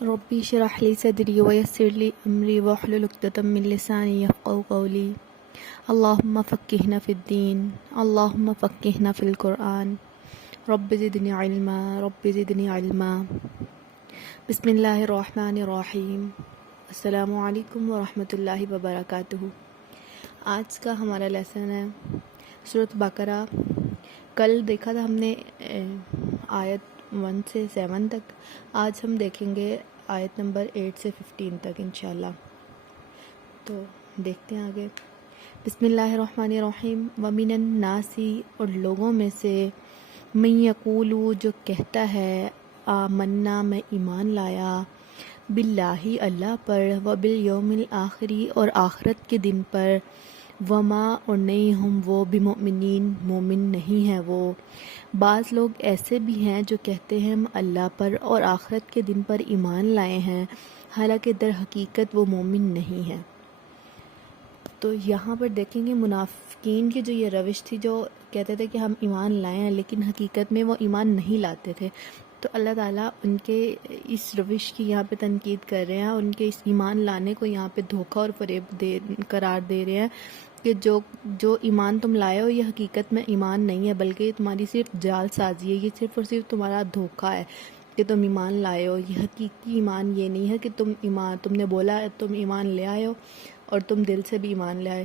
ربی اشرح لی صدری ویسر لی امری واحلل عقدۃ من لسانی یفقهوا قولی اللہم فقہنا فی الدین اللہم فقہنا فی القرآن رب زدنی علما رب زدنی علما بسم اللہ الرحمن الرحیم السلام علیکم ورحمۃ اللہ وبرکاتہ۔ آج کا ہمارا لیسن ہے سورۃ بقرہ۔ کل دیکھا تھا ہم نے آیت 1 سے 7 تک، آج ہم دیکھیں گے آیت نمبر 8 سے 15 تک انشاءاللہ۔ تو دیکھتے ہیں آگے۔ بسم اللہ الرحمن الرحیم۔ وَمِنَ النَّاسِ، اور لوگوں میں سے، مَن یقول، جو کہتا ہے، آمنا، میں ایمان لایا، باللہ، اللہ پر، وبالیوم الآخر، اور آخرت کے دن پر، وما، اور نہیں ہم وہ، بمؤمنین، مومن نہیں ہے وہ۔ بعض لوگ ایسے بھی ہیں جو کہتے ہیں ہم اللہ پر اور آخرت کے دن پر ایمان لائے ہیں، حالانکہ در حقیقت وہ مومن نہیں ہیں۔ تو یہاں پر دیکھیں گے منافقین کی جو یہ روش تھی، جو کہتے تھے کہ ہم ایمان لائے ہیں لیکن حقیقت میں وہ ایمان نہیں لاتے تھے، تو اللہ تعالیٰ ان کے اس روش کی یہاں پہ تنقید کر رہے ہیں، ان کے اس ایمان لانے کو یہاں پہ دھوکہ اور فریب قرار دے رہے ہیں کہ جو ایمان تم لائے ہو یہ حقیقت میں ایمان نہیں ہے، بلکہ یہ تمہاری صرف جال سازی ہے، یہ صرف اور صرف تمہارا دھوکہ ہے کہ تم ایمان لائے ہو۔ یہ حقیقی ایمان یہ نہیں ہے کہ تم نے بولا تم ایمان لے آئے ہو اور تم دل سے بھی ایمان لے آئے،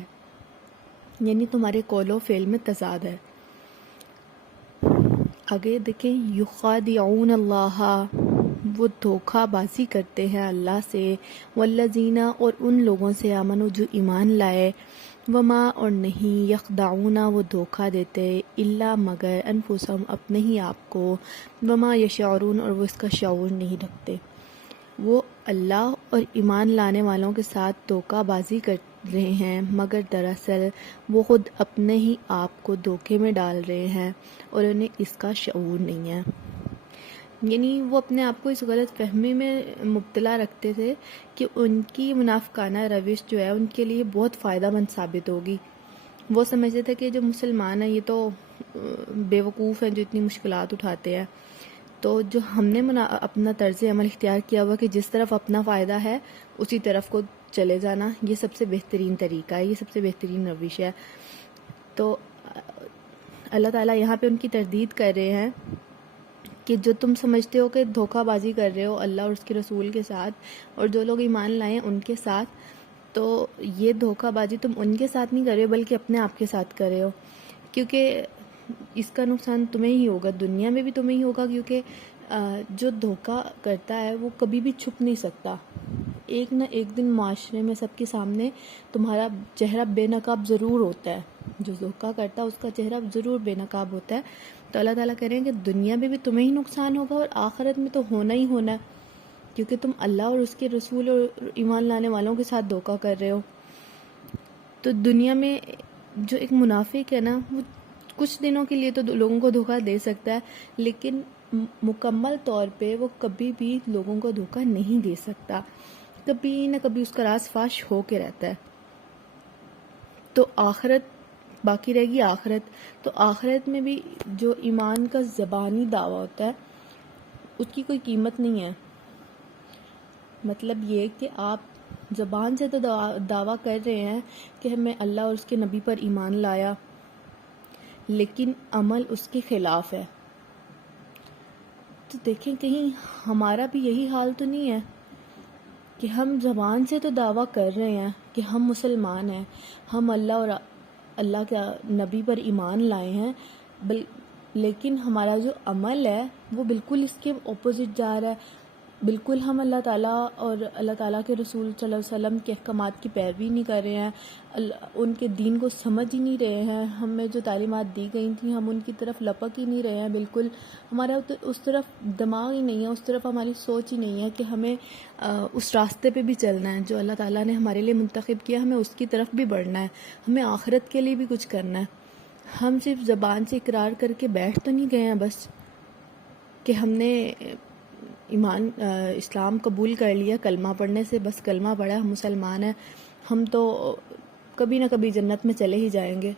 یعنی تمہارے قول و فعل میں تضاد ہے۔ آگے دیکھیں، یخادعون اللہ، وہ دھوکہ بازی کرتے ہیں اللہ سے، والذین، اور ان لوگوں سے، آمنوا، جو ایمان لائے، وما، اور نہیں، یخدعون، وہ دھوکہ دیتے، الا، مگر، انفسہم، اپنے ہی آپ کو، وما یشعرون، اور وہ اس کا شعور نہیں رکھتے۔ وہ اللہ اور ایمان لانے والوں کے ساتھ دھوکہ بازی کر رہے ہیں، مگر دراصل وہ خود اپنے ہی آپ کو دھوکے میں ڈال رہے ہیں اور انہیں اس کا شعور نہیں ہے۔ یعنی وہ اپنے آپ کو اس غلط فہمی میں مبتلا رکھتے تھے کہ ان کی منافقانہ روش جو ہے ان کے لیے بہت فائدہ مند ثابت ہوگی۔ وہ سمجھتے تھے کہ جو مسلمان ہیں یہ تو بے وقوف ہیں جو اتنی مشکلات اٹھاتے ہیں، تو جو ہم نے اپنا طرز عمل اختیار کیا ہوا کہ جس طرف اپنا فائدہ ہے اسی طرف کو چلے جانا، یہ سب سے بہترین طریقہ ہے، یہ سب سے بہترین روش ہے۔ تو اللہ تعالیٰ یہاں پہ ان کی تردید کر رہے ہیں کہ جو تم سمجھتے ہو کہ دھوکہ بازی کر رہے ہو اللہ اور اس کے رسول کے ساتھ، اور جو لوگ ایمان لائیں ان کے ساتھ، تو یہ دھوکہ بازی تم ان کے ساتھ نہیں کر رہے ہو بلکہ اپنے آپ کے ساتھ کر رہے ہو، کیونکہ اس کا نقصان تمہیں ہی ہوگا، دنیا میں بھی تمہیں ہی ہوگا، کیونکہ جو دھوکہ کرتا ہے وہ کبھی بھی چھپ نہیں سکتا۔ ایک نہ ایک دن معاشرے میں سب کے سامنے تمہارا چہرہ بے نقاب ضرور ہوتا ہے، جو دھوکہ کرتا ہے اس کا چہرہ ضرور بے نقاب ہوتا ہے۔ تو اللہ تعالیٰ کہہ رہے ہیں کہ دنیا میں بھی تمہیں ہی نقصان ہوگا اور آخرت میں تو ہونا ہی ہونا ہے، کیونکہ تم اللہ اور اس کے رسول اور ایمان لانے والوں کے ساتھ دھوکہ کر رہے ہو۔ تو دنیا میں جو ایک منافق ہے نا، وہ کچھ دنوں کے لیے تو لوگوں کو دھوکہ دے سکتا ہے، لیکن مکمل طور پہ وہ کبھی بھی لوگوں کو دھوکہ نہیں دے سکتا، کبھی نہ کبھی اس کا راز فاش ہو کے رہتا ہے۔ تو آخرت باقی رہے گی، آخرت تو آخرت میں بھی جو ایمان کا زبانی دعویٰ ہوتا ہے اس کی کوئی قیمت نہیں ہے۔ مطلب یہ کہ آپ زبان سے تو دعویٰ کر رہے ہیں کہ میں اللہ اور اس کے نبی پر ایمان لایا، لیکن عمل اس کے خلاف ہے۔ تو دیکھیں کہیں ہمارا بھی یہی حال تو نہیں ہے کہ ہم زبان سے تو دعویٰ کر رہے ہیں کہ ہم مسلمان ہیں، ہم اللہ اور اللہ کے نبی پر ایمان لائے ہیں، لیکن ہمارا جو عمل ہے وہ بالکل اس کے اپوزٹ جا رہا ہے، بالکل ہم اللہ تعالیٰ اور اللہ تعالیٰ کے رسول صلی اللہ علیہ وسلم کے احکامات کی پیروی نہیں کر رہے ہیں، ان کے دین کو سمجھ ہی نہیں رہے ہیں، ہمیں جو تعلیمات دی گئی تھیں ہم ان کی طرف لپک ہی نہیں رہے ہیں، بالکل ہمارا اس طرف دماغ ہی نہیں ہے، اس طرف ہماری سوچ ہی نہیں ہے کہ ہمیں اس راستے پہ بھی چلنا ہے جو اللہ تعالیٰ نے ہمارے لیے منتخب کیا، ہمیں اس کی طرف بھی بڑھنا ہے، ہمیں آخرت کے لیے بھی کچھ کرنا ہے۔ ہم صرف زبان سے اقرار کر کے بیٹھ تو نہیں گئے ہیں بس کہ ہم نے اسلام قبول کر لیا کلمہ پڑھنے سے، بس کلمہ پڑھا ہم مسلمان ہیں، ہم تو کبھی نہ کبھی جنت میں چلے ہی جائیں گے۔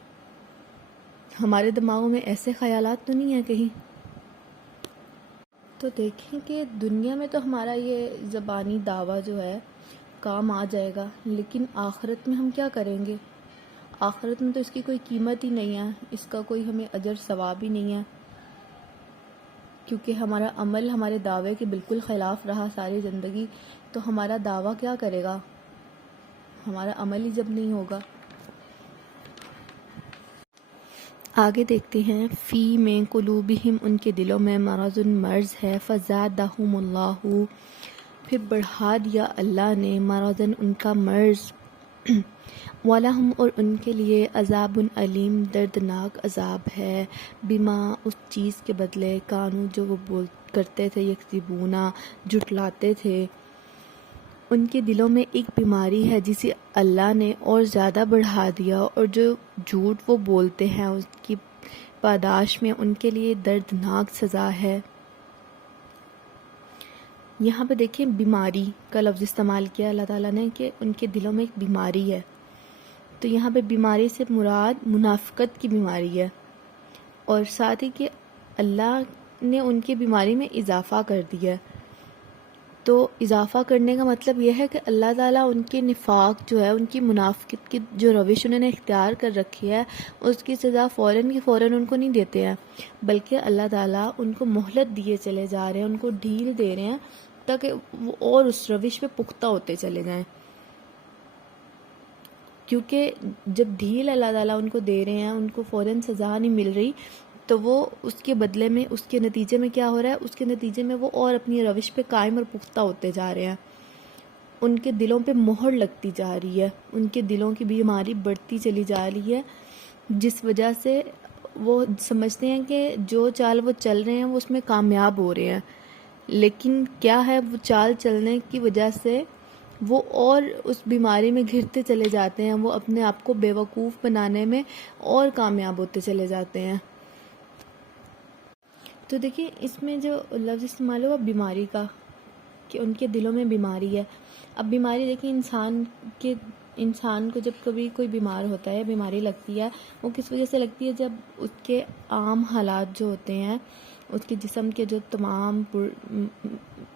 ہمارے دماغوں میں ایسے خیالات تو نہیں ہیں کہیں۔ تو دیکھیں کہ دنیا میں تو ہمارا یہ زبانی دعویٰ جو ہے کام آ جائے گا، لیکن آخرت میں ہم کیا کریں گے؟ آخرت میں تو اس کی کوئی قیمت ہی نہیں ہے، اس کا کوئی ہمیں اجر ثواب ہی نہیں ہے، کیونکہ ہمارا عمل ہمارے دعوے کے بالکل خلاف رہا ساری زندگی، تو ہمارا دعویٰ کیا کرے گا؟ ہمارا عمل ہی جب نہیں ہوگا۔ آگے دیکھتے ہیں، فی میں قلوبہم، ان کے دلوں میں مرض ہے، فزادہم اللہ، پھر بڑھا دیا اللہ نے مرضاً ان کا مرض، وَلَهُمْ، اور ان کے لیے عذاب علیم، دردناک عذاب ہے، بما، اس چیز کے بدلے، کانو، جو وہ کرتے تھے، یکذبونا، جھٹلاتے تھے۔ ان کے دلوں میں ایک بیماری ہے جسے اللہ نے اور زیادہ بڑھا دیا، اور جو جھوٹ وہ بولتے ہیں اس کی پاداش میں ان کے لیے دردناک سزا ہے۔ یہاں پہ دیکھیں بیماری کا لفظ استعمال کیا اللہ تعالیٰ نے کہ ان کے دلوں میں ایک بیماری ہے، تو یہاں پہ بیماری سے مراد منافقت کی بیماری ہے، اور ساتھ ہی کہ اللہ نے ان کی بیماری میں اضافہ کر دیا ہے۔ تو اضافہ کرنے کا مطلب یہ ہے کہ اللہ تعالیٰ ان کے نفاق جو ہے، ان کی منافقت کی جو روش انہوں نے اختیار کر رکھی ہے، اس کی سزا فوراً کی فوراً ان کو نہیں دیتے ہیں، بلکہ اللہ تعالیٰ ان کو مہلت دیے چلے جا رہے ہیں، ان کو ڈھیل دے رہے ہیں تاکہ وہ اور اس روش پہ پختہ ہوتے چلے جائیں۔ کیونکہ جب ڈھیل اللہ تعالیٰ ان کو دے رہے ہیں، ان کو فوراً سزا نہیں مل رہی، تو وہ اس کے بدلے میں، اس کے نتیجے میں کیا ہو رہا ہے؟ اس کے نتیجے میں وہ اور اپنی روش پہ قائم اور پختہ ہوتے جا رہے ہیں، ان کے دلوں پہ مہر لگتی جا رہی ہے، ان کے دلوں کی بیماری بڑھتی چلی جا رہی ہے، جس وجہ سے وہ سمجھتے ہیں کہ جو چال وہ چل رہے ہیں وہ اس میں کامیاب ہو رہے ہیں، لیکن کیا ہے، وہ چال چلنے کی وجہ سے وہ اور اس بیماری میں گھرتے چلے جاتے ہیں، وہ اپنے آپ کو بیوقوف بنانے میں اور کامیاب ہوتے چلے جاتے ہیں۔ تو دیکھیں اس میں جو لفظ استعمال ہوا بیماری کا، کہ ان کے دلوں میں بیماری ہے۔ اب بیماری دیکھیں انسان کو جب کبھی کوئی بیمار ہوتا ہے، بیماری لگتی ہے، وہ کس وجہ سے لگتی ہے؟ جب اس کے عام حالات جو ہوتے ہیں، اس کے جسم کے جو تمام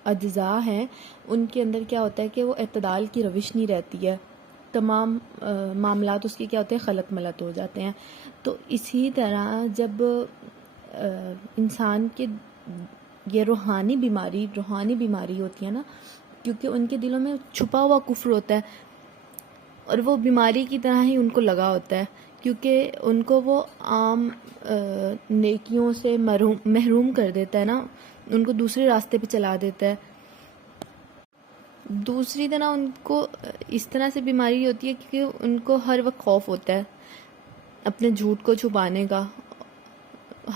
اجزاء ہیں، ان کے اندر کیا ہوتا ہے کہ وہ اعتدال کی روش نہیں رہتی ہے، تمام معاملات اس کے کیا ہوتے ہیں؟ خلط ملط ہو جاتے ہیں۔ تو اسی طرح جب انسان کے یہ روحانی بیماری ہوتی ہے نا، کیونکہ ان کے دلوں میں چھپا ہوا کفر ہوتا ہے، اور وہ بیماری کی طرح ہی ان کو لگا ہوتا ہے، کیونکہ ان کو وہ عام نیکیوں سے محروم کر دیتا ہے نا، ان کو دوسرے راستے پہ چلا دیتا ہے۔ دوسری طرح ان کو اس طرح سے بیماری ہوتی ہے کیونکہ ان کو ہر وقت خوف ہوتا ہے اپنے جھوٹ کو چھپانے کا،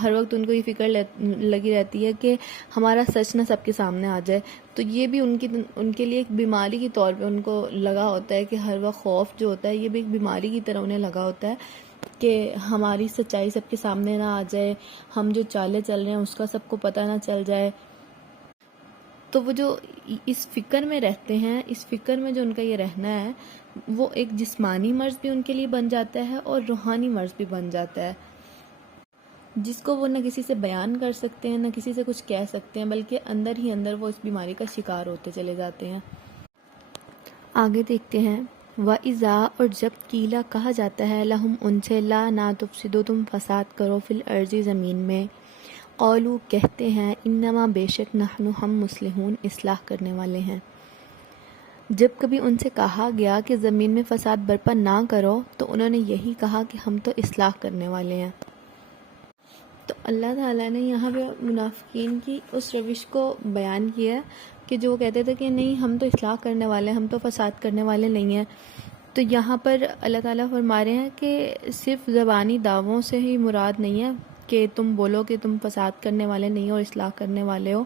ہر وقت ان کو یہ فکر لگی رہتی ہے کہ ہمارا سچ نہ سب کے سامنے آ جائے، تو یہ بھی ان کے لیے ایک بیماری کے طور پہ ان کو لگا ہوتا ہے کہ ہر وقت خوف جو ہوتا ہے یہ بھی ایک بیماری کی طرح انہیں لگا ہوتا ہے کہ ہماری سچائی سب کے سامنے نہ آ جائے، ہم جو چالیں چل رہے ہیں اس کا سب کو پتہ نہ چل جائے۔ تو وہ جو اس فکر میں رہتے ہیں، اس فکر میں جو ان کا یہ رہنا ہے، وہ ایک جسمانی مرض بھی ان کے لیے بن جاتا ہے اور روحانی مرض بھی بن جاتا ہے، جس کو وہ نہ کسی سے بیان کر سکتے ہیں، نہ کسی سے کچھ کہہ سکتے ہیں، بلکہ اندر ہی اندر وہ اس بیماری کا شکار ہوتے چلے جاتے ہیں۔ آگے دیکھتے ہیں، وَإِذَا، اور جب قیلا کہا جاتا ہے، لہم ان سے، لا نہ تفسدو، تم فساد کرو، فی الارض زمین میں، قولو کہتے ہیں، انما بے شک، نحن ہم، مصلحون اصلاح کرنے والے ہیں۔ جب کبھی ان سے کہا گیا کہ زمین میں فساد برپا نہ کرو، تو انہوں نے یہی کہا کہ ہم تو اصلاح کرنے والے ہیں۔ تو اللہ تعالیٰ نے یہاں پہ منافقین کی اس روش کو بیان کیا ہے کہ جو وہ کہتے تھے کہ نہیں ہم تو اصلاح کرنے والے ہیں، ہم تو فساد کرنے والے نہیں ہیں۔ تو یہاں پر اللہ تعالیٰ فرما رہے ہیں کہ صرف زبانی دعووں سے ہی مراد نہیں ہے کہ تم بولو کہ تم فساد کرنے والے نہیں ہو اور اصلاح کرنے والے ہو،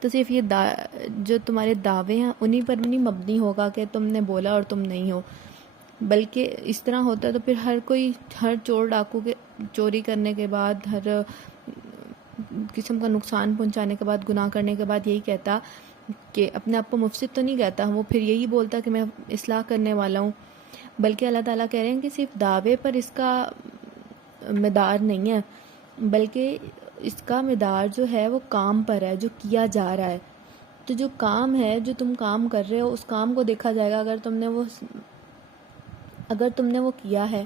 تو صرف یہ جو تمہارے دعوے ہیں انہی پر نہیں مبنی ہوگا کہ تم نے بولا اور تم نہیں ہو، بلکہ اس طرح ہوتا ہے تو پھر ہر چور ڈاکو کے چوری کرنے کے بعد، ہر قسم کا نقصان پہنچانے کے بعد، گناہ کرنے کے بعد یہی کہتا کہ اپنے آپ کو مفسد تو نہیں کہتا، وہ پھر یہی بولتا کہ میں اصلاح کرنے والا ہوں۔ بلکہ اللہ تعالیٰ کہہ رہے ہیں کہ صرف دعوے پر اس کا مدار نہیں ہے، بلکہ اس کا مدار جو ہے وہ کام پر ہے، جو کیا جا رہا ہے. تو جو کام ہے، جو تم کام کر رہے ہو، اس کام کو دیکھا جائے گا. اگر تم نے وہ کیا ہے،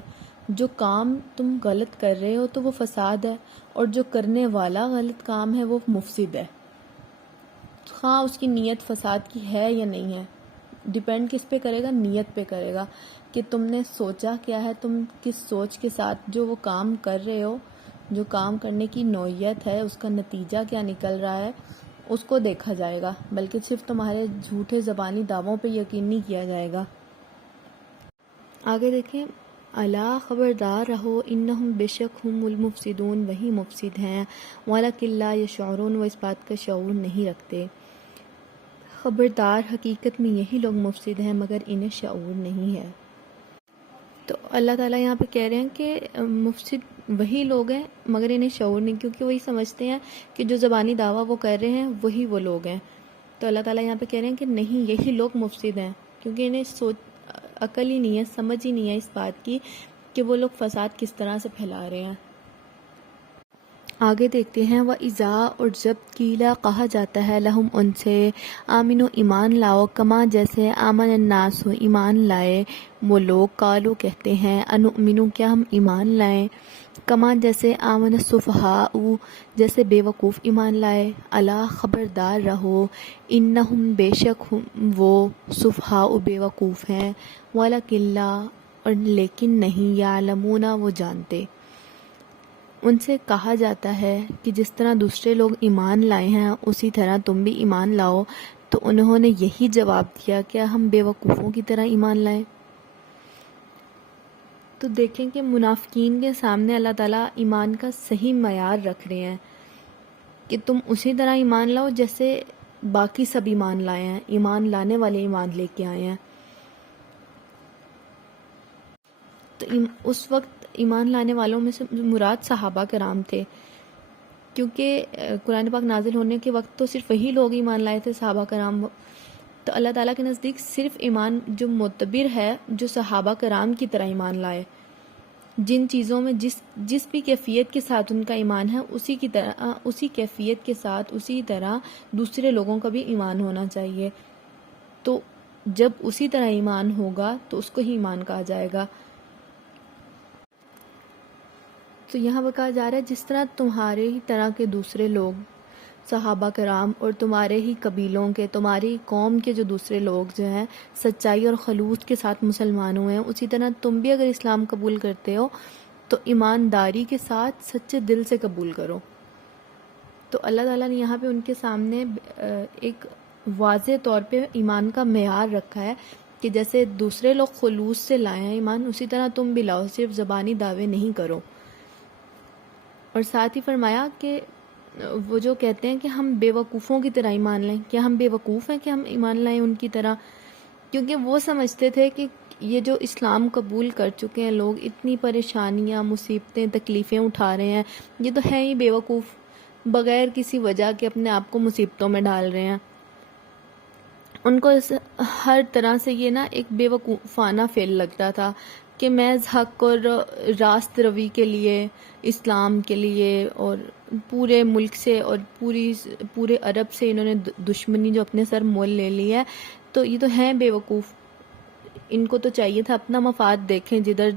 جو کام تم غلط کر رہے ہو، تو وہ فساد ہے، اور جو کرنے والا غلط کام ہے وہ مفسد ہے. ہاں، اس کی نیت فساد کی ہے یا نہیں ہے، ڈیپینڈ کس پہ کرے گا؟ نیت پہ کرے گا کہ تم نے سوچا کیا ہے، تم کس سوچ کے ساتھ جو وہ کام کر رہے ہو، جو کام کرنے کی نوعیت ہے، اس کا نتیجہ کیا نکل رہا ہے، اس کو دیکھا جائے گا، بلکہ صرف تمہارے جھوٹے زبانی دعووں پہ یقین نہیں کیا جائے گا. آگے دیکھیں، الا خبردار رہو، انہم بے شک ہم المفسدون، وہی مفسد ہیں، ولکن لا یشعرون، وہ اس بات کا شعور نہیں رکھتے. خبردار، حقیقت میں یہی لوگ مفسد ہیں مگر انہیں شعور نہیں ہے. تو اللہ تعالیٰ یہاں پہ کہہ رہے ہیں کہ مفسد وہی لوگ ہیں مگر انہیں شعور نہیں، کیونکہ وہی سمجھتے ہیں کہ جو زبانی دعویٰ وہ کر رہے ہیں وہی وہ لوگ ہیں. تو اللہ تعالیٰ یہاں پہ کہہ رہے ہیں کہ نہیں، یہی لوگ مفسد ہیں، کیونکہ انہیں عقل ہی نہیں ہے، سمجھ ہی نہیں ہے اس بات کی کہ وہ لوگ فساد کس طرح سے پھیلا رہے ہیں. آگے دیکھتے ہیں، وَإِذَا، اور جب قیلا کہا جاتا ہے، لہم ان سے، آمنو ایمان لاؤ، کما جیسے آمن الناس ایمان لائے وہ لوگ، قالو کہتے ہیں، انؤمنو کیا ہم ایمان لائیں، کما جیسے آمن السفہاء جیسے بے وقوف ایمان لائے. الا خبردار رہو، انہم بے شک وہ سفہاء بے وقوف ہیں، ولکن لا، اور لیکن نہیں، یعلمون وہ جانتے. ان سے کہا جاتا ہے کہ جس طرح دوسرے لوگ ایمان لائے ہیں اسی طرح تم بھی ایمان لاؤ، تو انہوں نے یہی جواب دیا کہ ہم بے وقوفوں کی طرح ایمان لائیں. تو دیکھیں کہ منافقین کے سامنے اللہ تعالیٰ ایمان کا صحیح معیار رکھ رہے ہیں کہ تم اسی طرح ایمان لاؤ جیسے باقی سب ایمان لائے ہیں، ایمان لانے والے ایمان لے کے آئے ہیں. تو اس وقت ایمان لانے والوں میں سے مراد صحابہ کرام تھے، کیونکہ قرآن پاک نازل ہونے کے وقت تو صرف وہی لوگ ایمان لائے تھے، صحابہ کرام. تو اللہ تعالیٰ کے نزدیک صرف ایمان جو معتبر ہے، جو صحابہ کرام کی طرح ایمان لائے، جن چیزوں میں جس بھی کیفیت کے ساتھ ان کا ایمان ہے، اسی کیفیت کے ساتھ اسی طرح دوسرے لوگوں کا بھی ایمان ہونا چاہیے. تو جب اسی طرح ایمان ہوگا تو اس کو ہی ایمان کہا جائے گا. تو یہاں پر کہا جا رہا ہے جس طرح تمہارے ہی طرح کے دوسرے لوگ، صحابہ کرام، اور تمہارے ہی قبیلوں کے، تمہاری قوم کے جو دوسرے لوگ جو ہیں سچائی اور خلوص کے ساتھ مسلمان ہوئے ہیں، اسی طرح تم بھی اگر اسلام قبول کرتے ہو تو ایمانداری کے ساتھ سچے دل سے قبول کرو. تو اللہ تعالیٰ نے یہاں پہ ان کے سامنے ایک واضح طور پہ ایمان کا معیار رکھا ہے کہ جیسے دوسرے لوگ خلوص سے لائے ہیں ایمان، اسی طرح تم بھی لاؤ، صرف زبانی دعوے نہیں کرو. اور ساتھ ہی فرمایا کہ وہ جو کہتے ہیں کہ ہم بے وقوفوں کی طرح ایمان لائیں، کیا ہم بے وقوف ہیں کہ ہم ایمان لائیں ان کی طرح؟ کیونکہ وہ سمجھتے تھے کہ یہ جو اسلام قبول کر چکے ہیں لوگ، اتنی پریشانیاں، مصیبتیں، تکلیفیں اٹھا رہے ہیں، یہ تو ہیں ہی بے وقوف، بغیر کسی وجہ کے اپنے آپ کو مصیبتوں میں ڈال رہے ہیں. ان کو ہر طرح سے یہ نا ایک بے وقوفانہ فعل لگتا تھا کہ محض حق اور راست روی کے لیے، اسلام کے لیے، اور پورے ملک سے اور پورے عرب سے انہوں نے دشمنی جو اپنے سر مول لے لی ہے. تو یہ تو ہیں بے وقوف، ان کو تو چاہیے تھا اپنا مفاد دیکھیں، جدھر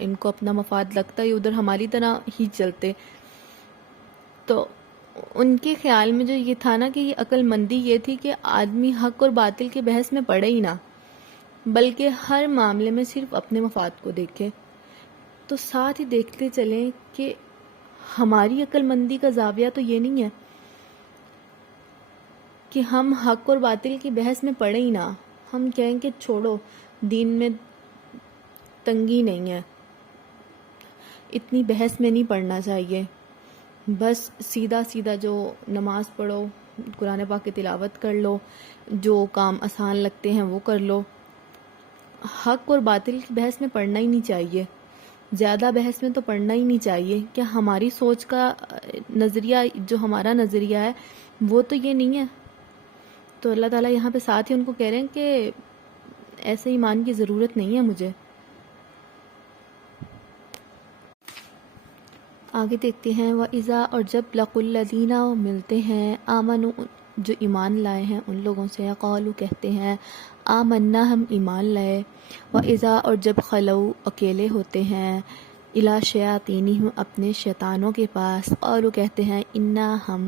ان کو اپنا مفاد لگتا ہے ادھر ہماری طرح ہی چلتے. تو ان کے خیال میں جو یہ تھا نا کہ یہ عقل مندی یہ تھی کہ آدمی حق اور باطل کے بحث میں پڑے ہی نہ، بلکہ ہر معاملے میں صرف اپنے مفاد کو دیکھے. تو ساتھ ہی دیکھتے چلیں کہ ہماری عقل مندی کا زاویہ تو یہ نہیں ہے کہ ہم حق اور باطل کی بحث میں پڑے ہی نہ، ہم کہیں کہ چھوڑو، دین میں تنگی نہیں ہے، اتنی بحث میں نہیں پڑھنا چاہیے، بس سیدھا سیدھا جو نماز پڑھو، قرآن پاک کی تلاوت کر لو، جو کام آسان لگتے ہیں وہ کر لو. حق اور باطل کی بحث میں پڑھنا ہی نہیں چاہیے، زیادہ بحث میں تو پڑھنا ہی نہیں چاہیے کہ ہماری سوچ کا نظریہ، جو ہمارا نظریہ ہے وہ تو یہ نہیں ہے. تو اللہ تعالیٰ یہاں پہ ساتھ ہی ان کو کہہ رہے ہیں کہ ایسے ایمان کی ضرورت نہیں ہے مجھے. آگے دیکھتے ہیں وَإِذَا اور جب لَقُوا الَّذِينَ وہ ملتے ہیں آمنوا جو ایمان لائے ہیں ان لوگوں سے قالوا کہتے ہیں آمنا ہم ایمان لائے وَإِذَا اور جب خلوا اکیلے ہوتے ہیں اِلیٰ شیاطینہم اپنے شیطانوں کے پاس قالوا کہتے ہیں انا ہم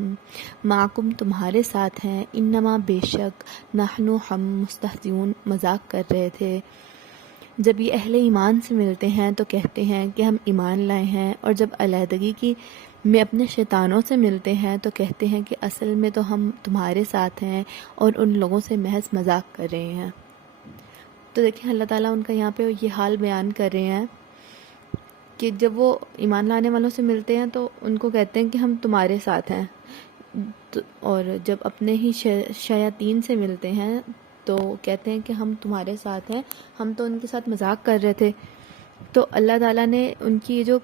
معکم تمہارے ساتھ ہیں انما بے شک نحن ہم مستہزئون مذاق کر رہے تھے۔ جب یہ اہل ایمان سے ملتے ہیں تو کہتے ہیں کہ ہم ایمان لائے ہیں، اور جب علیحدگی کی میں اپنے شیطانوں سے ملتے ہیں تو کہتے ہیں کہ اصل میں تو ہم تمہارے ساتھ ہیں اور ان لوگوں سے محض مذاق کر رہے ہیں۔ تو دیکھیں اللہ تعالیٰ ان کا یہاں پہ یہ حال بیان کر رہے ہیں کہ جب وہ ایمان لانے والوں سے ملتے ہیں تو ان کو کہتے ہیں کہ ہم تمہارے ساتھ ہیں، اور جب اپنے ہی شیاطین سے ملتے ہیں تو کہتے ہیں کہ ہم تمہارے ساتھ ہیں، ہم تو ان کے ساتھ مذاق کر رہے تھے۔ تو اللہ تعالیٰ نے ان کی جو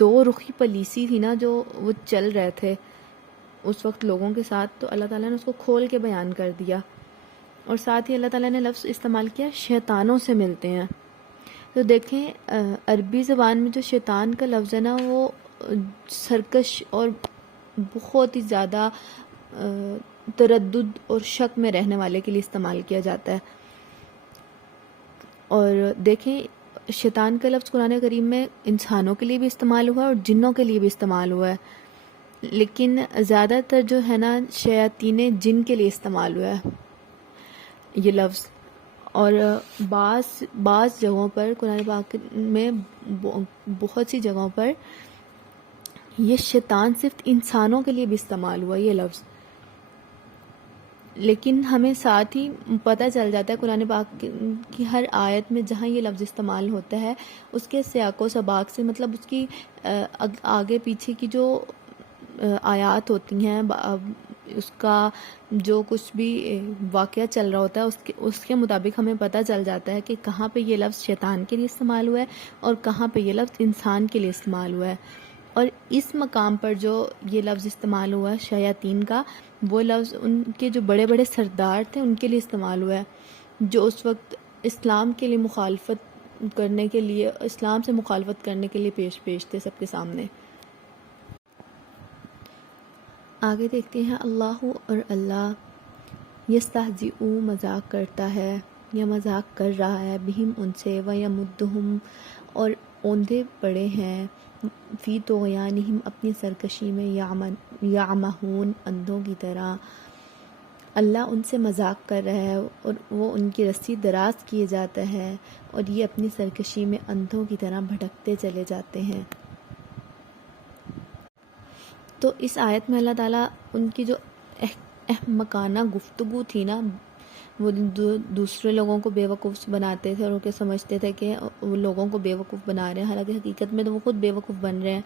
دو رخی پلیسی تھی نا جو وہ چل رہے تھے اس وقت لوگوں کے ساتھ، تو اللہ تعالیٰ نے اس کو کھول کے بیان کر دیا، اور ساتھ ہی اللہ تعالیٰ نے لفظ استعمال کیا شیطانوں سے ملتے ہیں۔ تو دیکھیں عربی زبان میں جو شیطان کا لفظ ہے نا وہ سرکش اور بہت ہی زیادہ تردد اور شک میں رہنے والے کے لیے استعمال کیا جاتا ہے۔ اور دیکھیں شیطان کا لفظ قرآن کریم میں انسانوں کے لیے بھی استعمال ہوا ہے اور جنوں کے لیے بھی استعمال ہوا ہے، لیکن زیادہ تر جو ہے نا شیاطین جن کے لیے استعمال ہوا ہے یہ لفظ، اور بعض جگہوں پر قرآن پاک میں بہت سی جگہوں پر یہ شیطان صرف انسانوں کے لیے بھی استعمال ہوا یہ لفظ، لیکن ہمیں ساتھ ہی پتہ چل جاتا ہے قرآن پاک کی ہر آیت میں جہاں یہ لفظ استعمال ہوتا ہے اس کے سیاق و سباق سے، مطلب اس کی آگے پیچھے کی جو آیات ہوتی ہیں اس کا جو کچھ بھی واقعہ چل رہا ہوتا ہے اس کے مطابق ہمیں پتہ چل جاتا ہے کہ کہاں پہ یہ لفظ شیطان کے لیے استعمال ہوا ہے اور کہاں پہ یہ لفظ انسان کے لیے استعمال ہوا ہے۔ اور اس مقام پر جو یہ لفظ استعمال ہوا ہے شیاطین کا، وہ لفظ ان کے جو بڑے بڑے سردار تھے ان کے لیے استعمال ہوا ہے، جو اس وقت اسلام کے لیے مخالفت کرنے کے لیے، اسلام سے مخالفت کرنے کے لیے پیش تھے سب کے سامنے۔ آگے دیکھتے ہیں اللہ اور اللہ یستہزئ مذاق کرتا ہے یا مذاق کر رہا ہے بہم ان سے، ویمدہم اور اوندھے پڑے ہیں فی طغیانہم اپنی سرکشی میں، یعمہون اندھوں کی طرح۔ اللہ ان سے مذاق کر رہا ہے اور وہ ان کی رسی دراز کیے جاتا ہے اور یہ اپنی سرکشی میں اندھوں کی طرح بھٹکتے چلے جاتے ہیں۔ تو اس آیت میں اللہ تعالیٰ ان کی جو احمقانہ گفتگو تھی نا، وہ دوسرے لوگوں کو بیوقوف بناتے تھے اور ان کے سمجھتے تھے کہ وہ لوگوں کو بیوقوف بنا رہے ہیں، حالانکہ حقیقت میں تو وہ خود بیوقوف بن رہے ہیں۔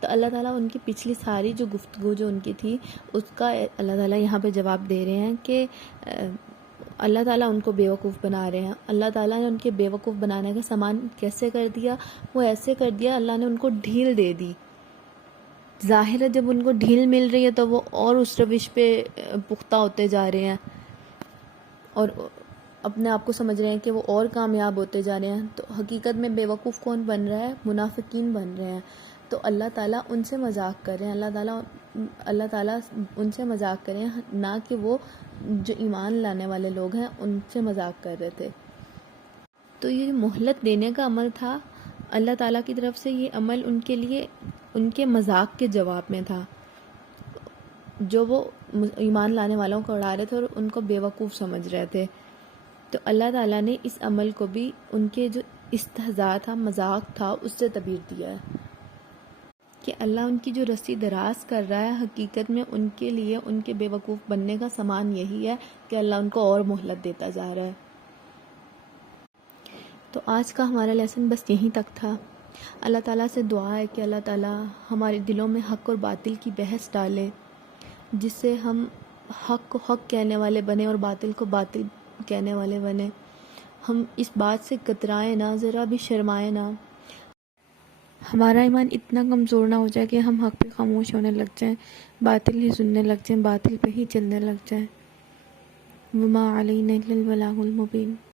تو اللہ تعالیٰ ان کی پچھلی ساری جو گفتگو جو ان کی تھی اس کا اللہ تعالیٰ یہاں پہ جواب دے رہے ہیں کہ اللہ تعالیٰ ان کو بیوقوف بنا رہے ہیں۔ اللہ تعالیٰ نے ان کے بیوقوف بنانے کا سامان کیسے کر دیا؟ وہ ایسے کر دیا، اللہ نے ان کو ڈھیل دے دی۔ ظاہر ہے جب ان کو ڈھیل مل رہی ہے تو وہ اور اس روش پہ پختہ ہوتے جا رہے ہیں اور اپنے آپ کو سمجھ رہے ہیں کہ وہ اور کامیاب ہوتے جا رہے ہیں۔ تو حقیقت میں بیوقوف کون بن رہا ہے؟ منافقین بن رہے ہیں۔ تو اللہ تعالیٰ ان سے مذاق کر رہے ہیں، اللہ تعالیٰ ان سے مذاق کر رہے ہیں، نہ کہ وہ جو ایمان لانے والے لوگ ہیں ان سے مذاق کر رہے تھے۔ تو یہ مہلت دینے کا عمل تھا اللہ تعالیٰ کی طرف سے، یہ عمل ان کے لیے ان کے مذاق کے جواب میں تھا جو وہ ایمان لانے والوں کو اڑا رہے تھے اور ان کو بیوقوف سمجھ رہے تھے۔ تو اللہ تعالیٰ نے اس عمل کو بھی ان کے جو استہزاء تھا، مذاق تھا، اس سے تعبیر دیا ہے کہ اللہ ان کی جو رسی دراز کر رہا ہے حقیقت میں ان کے لیے ان کے بیوقوف بننے کا سامان یہی ہے کہ اللہ ان کو اور مہلت دیتا جا رہا ہے۔ تو آج کا ہمارا لیسن بس یہیں تک تھا۔ اللہ تعالیٰ سے دعا ہے کہ اللہ تعالیٰ ہمارے دلوں میں حق اور باطل کی بحث ڈالے، جس سے ہم حق کو حق کہنے والے بنے اور باطل کو باطل کہنے والے بنے۔ ہم اس بات سے کترائیں نہ، ذرا بھی شرمائیں نہ، ہمارا ایمان اتنا کمزور نہ ہو جائے کہ ہم حق پہ خاموش ہونے لگ جائیں، باطل ہی سننے لگ جائیں، باطل پہ ہی چلنے لگ جائیں۔ وما علینا الا البلاغ المبین۔